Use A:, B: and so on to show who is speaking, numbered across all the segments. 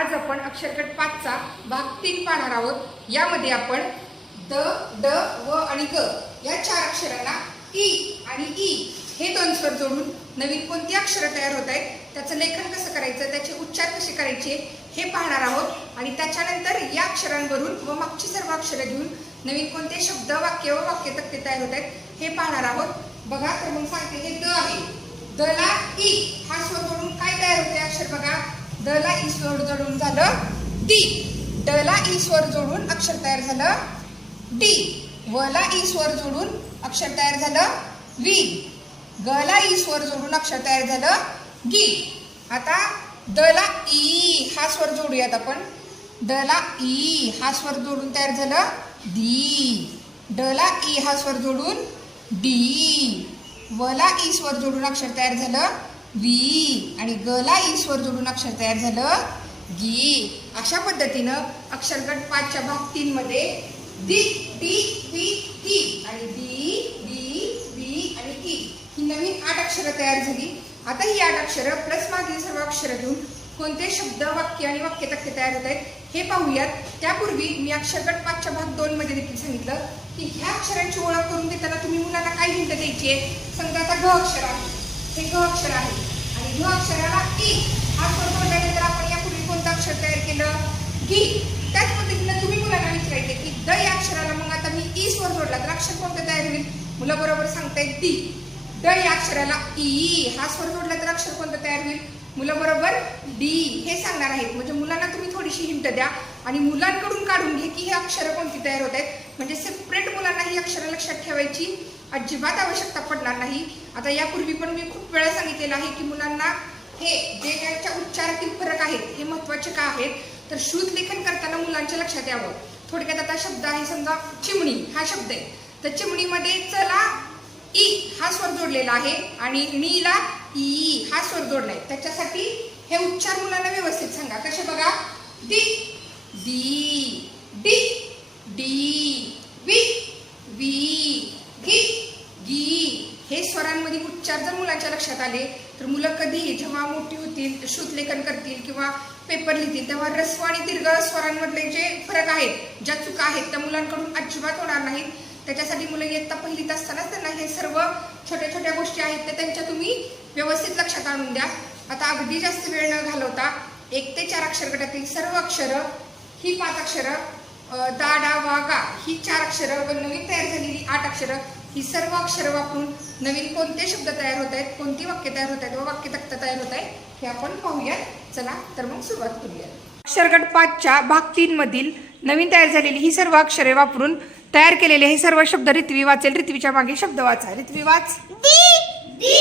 A: आज आपण अक्षरकट पाचचा भाग तीन पाहणार आहोत. यामध्ये आपण द ड व आणि ग या चार अक्षरांना ई आणि ई हे दोन स्वर जोडून नवीन कोणती अक्षरं तयार होत आहेत त्याचं लेखन कसं करायचं त्याचे उच्चार कसे करायचे हे पाहणार आहोत. आणि त्याच्यानंतर या अक्षरांवरून व मागची सर्व अक्षरं घेऊन नवीन कोणते शब्द वाक्य व वाक्य तक्ते तयार होत आहेत हे पाहणार आहोत. बघा तर मग सांगते हे द आहे. द ला ई हा स्वर जोडून काय तयार होते अक्षर बघा. ड ला ईश्वर जोडून झालं डी. ड ला ईश्वर जोडून अक्षर तयार झालं डी. व ला ईश्वर जोडून अक्षर तयार झालं वी. ग ला ईश्वर जोडून अक्षर तयार झालं गी. आता द ला ई हा स्वर जोडूयात आपण. ड ला ई हा स्वर जोडून तयार झालं दी. ड ला ई हा स्वर जोडून डी. व ला ई स्वर जोडून अक्षर तयार झालं वी. आणि ग ला जोडून अक्षर तयार झालं. गी. अशा पद्धतीनं अक्षरगट पाचच्या भाग तीन मध्ये दी डी वी ती. आणि दी डी वी आणि टी ही नवीन आठ अक्षरं तयार झाली. आता ही आठ अक्षरं प्लस मागील सर्व अक्षरं घेऊन कोणते शब्द वाक्य आणि वाक्य तक्ते तयार होत आहेत हे पाहूयात. त्यापूर्वी मी अक्षरगट पाचच्या भाग दोन मध्ये देखील सांगितलं की ह्या अक्षरांची ओळख करून देताना तुम्ही मुलांना काय हिंट द्यायची आहे. समजा आता घ अक्षर आहे. हे घ अक्षर आहे आणि घ अक्षराला ई हा स्वर जोडल्यानंतर आपण यापूर्वी कोणतं अक्षर तयार केलं? गी. त्याच पद्धतीनं तुम्ही मुलांना विचारायचे की द या अक्षराला मग आता मी ई स्वर जोडला तर अक्षर कोणतं तयार होईल? मुलं बरोबर सांगतायत दी. ड या अक्षराला ई हा स्वर जोडला तर अक्षर कोणतं तयार होईल? मुलं बरोबर डी. हे सांगणार आहेत. म्हणजे मुलांना तुम्ही थोडीशी हिंट द्या आणि मुलांकडून काढून घे की हे अक्षरं कोणती तयार होत आहेत. म्हणजे सेपरेट मुलांना ही अक्षरं लक्षात ठेवायची अजिबात आवश्यकता पडणार नाही. आता यापूर्वी पण मी खूप वेळा सांगितलेलं आहे की मुलांना हे जे त्यांच्या उच्चारातील फरक आहेत हे महत्त्वाचे का आहेत तर शुद्ध लेखन करताना मुलांच्या लक्षात यावं. थोडक्यात आता शब्द आहे समजा चिमणी हा शब्द आहे. तर चिमणीमध्ये चला ई हा स्वर जोडलेला आहे आणि नीला ई हा स्वर जोडलाय. त्याच्यासाठी हे उच्चार मुलांना व्यवस्थित सांगा. कसे बघा? दी दी डी. डी वी वी गी गी. हे स्वरांमध्ये उच्चार जर मुलाच्या लक्षात आले तर मुलं कधी जेव्हा मोठी होतील शुद्ध करतील किंवा पेपर लिहितील तेव्हा रस्व आणि दीर्घ स्वरांमधले जे फरक आहेत ज्या चुका आहेत त्या मुलांकडून अजिबात होणार नाहीत. त्याच्यासाठी मुलं इयत्ता पहिलीत असतानाच त्यांना हे सर्व छोट्या छोट्या गोष्टी आहेत त्या त्यांच्या तुम्ही व्यवस्थित लक्षात आणून द्या. आता अगदी जास्त वेळ न घालवता एक ते चार अक्षर गटातील सर्व अक्षरं ही पाच अक्षरं दाडा वागा ही चार अक्षरं व नवीन तयार झालेली आठ अक्षरं. ही सर्व अक्षरं वापरून नवीन कोणते शब्द तयार होत आहेत कोणती वाक्य तयार होत आहेत व वाक्य तक्ता तयार होत आहे हे आपण पाहूयात. चला तर मग सुरुवात करूया अक्षरगट पाचच्या भाग तीनमधील नवीन तयार झालेली ही सर्व अक्षरे वापरून तयार केलेले हे सर्व शब्द रित्वी वाचेल. रित्वीच्या मागे शब्द वाचा. रित्वी वाच.
B: दी दी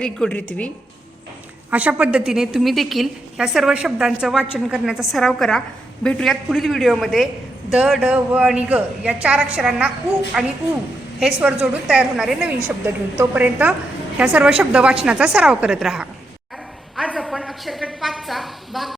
A: व्हेरी गुड रिथवी अशा पद्धतीने तुम्ही देखील ह्या सर्व शब्दांचं वाचन करण्याचा सराव करा. भेटूयात पुढील व्हिडिओमध्ये. द ड व आणि ग या चार अक्षरांना उ आणि उ हे स्वर जोडून तयार होणारे नवीन शब्द घेऊन तोपर्यंत ह्या सर्व शब्द वाचनाचा सराव करत राहा. आज आपण अक्षरकट पाचचा भाग